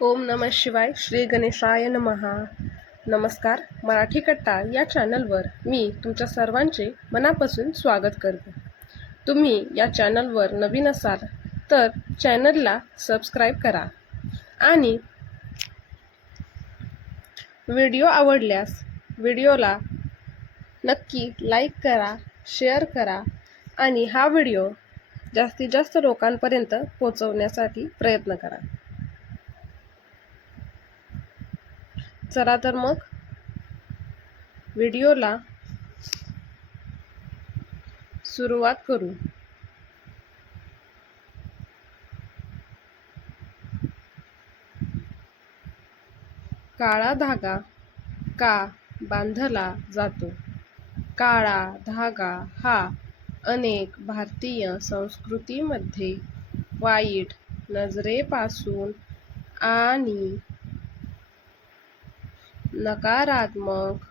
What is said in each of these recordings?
ओम नम शिवाय श्री गणेशाय नमहा नमस्कार मराठी कट्टा या चॅनलवर मी तुमच्या सर्वांचे मनापासून स्वागत करते. तुम्ही या चॅनलवर नवीन असाल तर चॅनलला सबस्क्राईब करा आणि व्हिडिओ आवडल्यास व्हिडिओला नक्की लाईक करा शेअर करा आणि हा व्हिडिओ जास्तीत जास्त लोकांपर्यंत पोचवण्यासाठी प्रयत्न करा. चला तर मग व्हिडिओला सुरुवात करू. काळा धागा का बांधला जातो? काळा धागा हा अनेक भारतीय संस्कृतीमध्ये वाईट नजरेपासून आणि नकारात्मक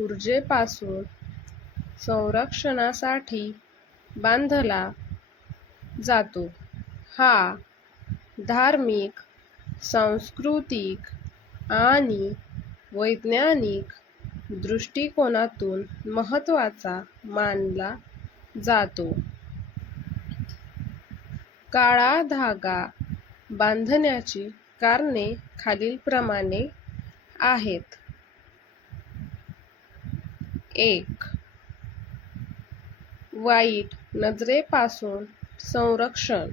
ऊर्जेपासून संरक्षणासाठी बांधला जातो. हा धार्मिक सांस्कृतिक आणि वैज्ञानिक दृष्टिकोनातून महत्त्वाचा मानला जातो. काळा धागा बांधण्याची कारणे खालीलप्रमाणे आहेत. एक. वाईट नजरेपासून संरक्षण.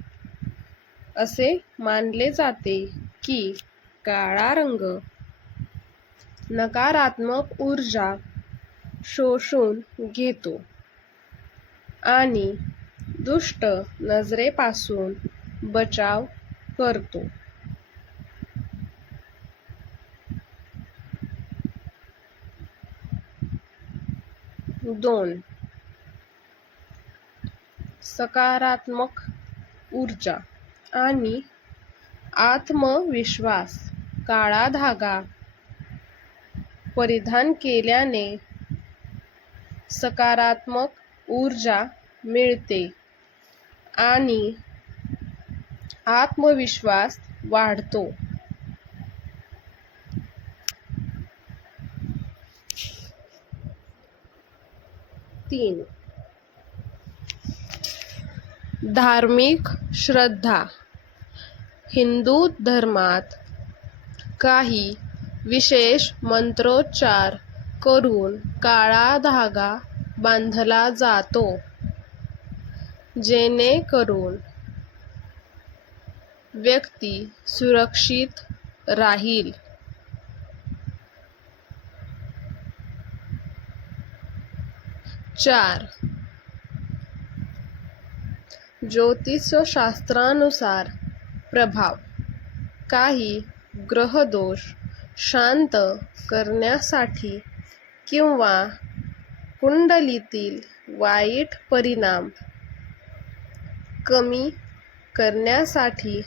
असे मानले जाते की काळा रंग नकारात्मक ऊर्जा शोषून घेतो आणि दुष्ट नजरेपासून बचाव करतो. दोन. सकारात्मक ऊर्जा आणि आत्मविश्वास. काळा धागा. परिधान केल्याने सकारात्मक ऊर्जा मिळते आणि आत्मविश्वास वाढतो. तीन. धार्मिक श्रद्धा. हिंदू धर्मात काही विशेष मंत्रोच्चार करून काळा धागा बांधला जातो. जेणेकरून व्यक्ती सुरक्षित राहील. चार. ज्योतिषशास्त्रानुसार प्रभाव. काही ग्रहदोष शांत करण्यासाठी किंवा कुंडलीतील वाईट परिणाम कमी करण्यासाठी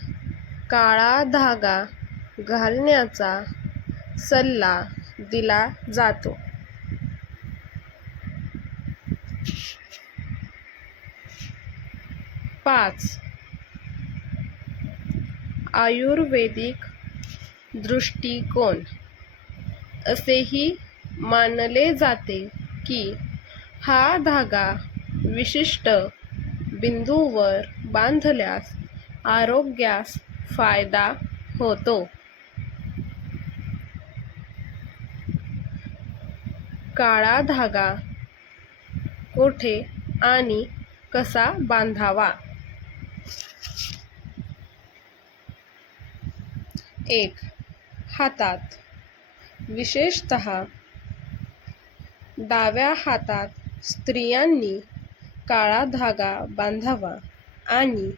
काळा धागा घालण्याचा सल्ला दिला जातो. पाच. आयुर्वेदिक दृष्टिकोन. असेही मानले जाते की हा धागा विशिष्ट बिंदूवर बांधल्यास आरोग्यास फायदा होतो. काळा धागा कोठे आणि कसा बांधावा? एक. हातात. विशेषत डाव्या हातात स्त्रियांनी काळा धागा बांधावा आणि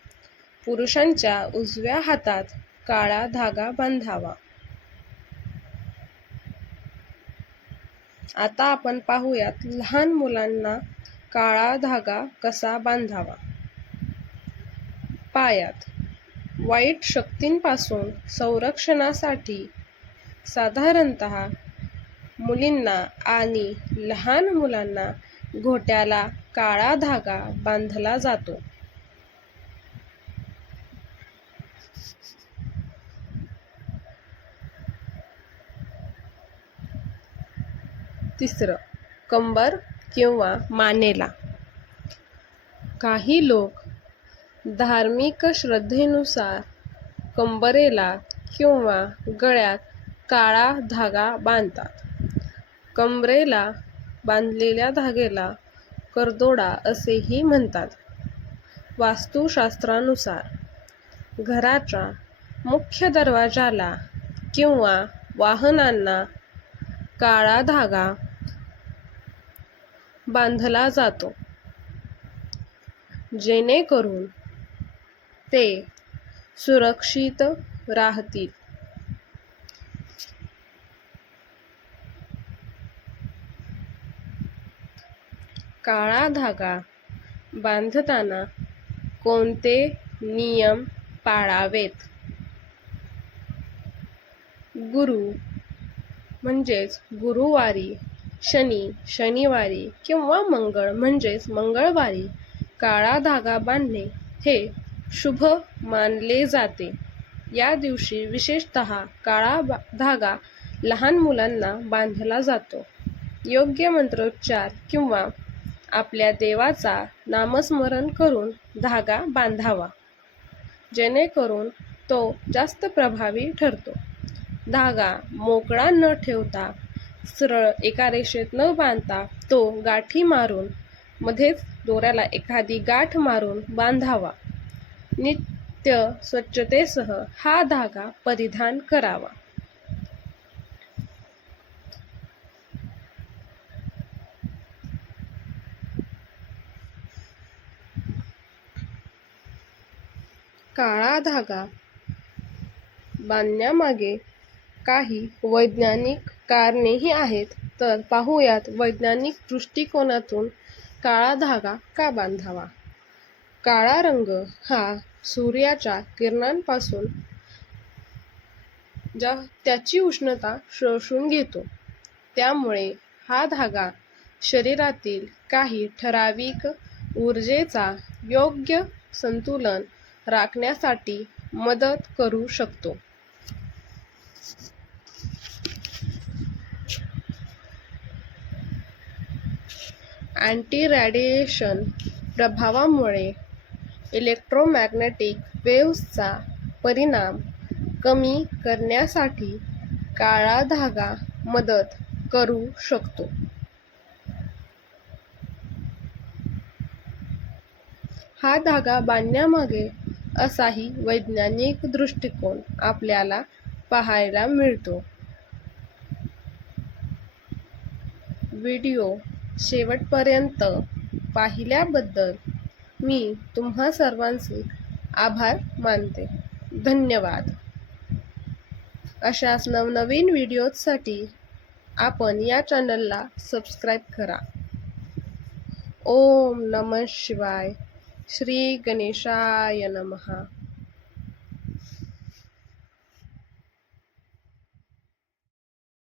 पुरुषांच्या उजव्या हातात काळा धागा बांधावा. आता आपण पाहूयात लहान मुलांना काळा धागा कसा बांधावा. पायात. वाईट शक्तींपासून संरक्षणासाठी साधारणत मुलींना आणि लहान मुलांना घोट्याला काळा धागा बांधला जातो. तिसरं कंबर किंवा मानेला. काही लोक धार्मिक श्रद्धेनुसार कंबरेला किंवा गळ्यात काळा धागा बांधतात. कंबरेला बांधलेल्या धाग्याला करदोडा असेही म्हणतात. वास्तुशास्त्रानुसार घराच्या मुख्य दरवाजाला किंवा वाहनांना काळा धागा बांधला जातो. जेणेकरून ते सुरक्षित राहतील. काळा धागा बांधताना कोणते नियम पाळावेत? गुरु म्हणजेच गुरुवारी शनी शनिवारी किंवा मंगळ म्हणजेच मंगळवारी काळा धागा बांधणे हे शुभ मानले जाते. या दिवशी विशेषतः काळा बा धागा लहान मुलांना बांधला जातो. योग्य मंत्रोच्चार किंवा आपल्या देवाचा नामस्मरण करून धागा बांधावा. जेणेकरून तो जास्त प्रभावी ठरतो. धागा मोकळा न ठेवता सरळ एका रेषेत न बांधता तो गाठी मारून मध्येच दोऱ्याला एखादी गाठ मारून बांधावा. नित्य स्वच्छतेसह हा धागा परिधान करावा. काळा धागा. बांधण्यामागे काही वैज्ञानिक कारणेही आहेत तर पाहूयात वैज्ञानिक दृष्टिकोनातून काळा धागा का बांधावा? काळा रंग हा सूर्याच्या किरणांपासून ज्या त्याची उष्णता शोषून घेतो. त्यामुळे हा धागा शरीरातील काही ठराविक ऊर्जेचा योग्य संतुलन राखण्यासाठी मदत करू शकतो. अँटी रॅडिएशन प्रभावामुळे इलेक्ट्रोमॅग्नेटिक वेव्हजचा परिणाम कमी करण्यासाठी काळा धागा मदत करू शकतो. हा धागा बांधण्यामागे असाही वैज्ञानिक दृष्टिकोन आपल्याला पाहायला मिळतो. व्हिडिओ शेवटपर्यंत पाहिल्याबद्दल मी तुम्हा सर्वांचे आभार मानते. धन्यवाद. अशाच नवनवीन व्हिडिओजसाठी आपण या चॅनलला सबस्क्राईब करा. ओम नम शिवाय. श्री गणेशाय नमः.